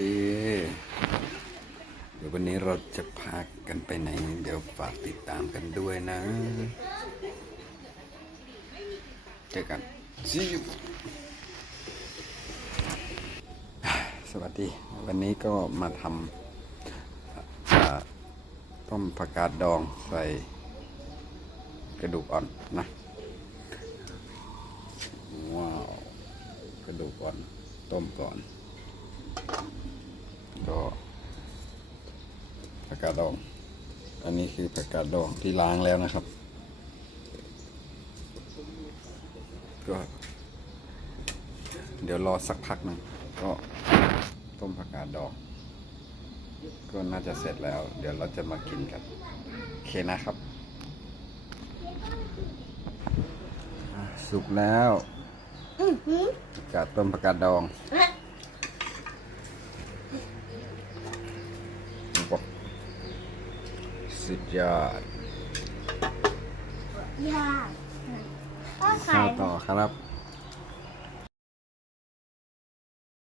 ดี เดี๋ยววันนี้เราจะพากันไปไหน เดี๋ยวฝากติดตามกันด้วยนะ เจอกัน see you สวัสดี วันนี้ก็มาทำต้มผักกาดดองใส่กระดูกอ่อนนะว้าว กระดูกอ่อน ต้มก่อน ก็ผั กาดดอง อันนี้คือผักกาดดองที่ล้างแล้วนะครับ ก็เดี๋ยวรอสักพักหนึ่งก็ต้มผักกาดดอง ก็น่าจะเสร็จแล้ว เดี๋ยวเราจะมากินกัน โอเคนะครับ สุกแล้วผักกาดต้มผักกาดดองฮะบอ สุดยอดยากก็ขาข้าวยต่อครับข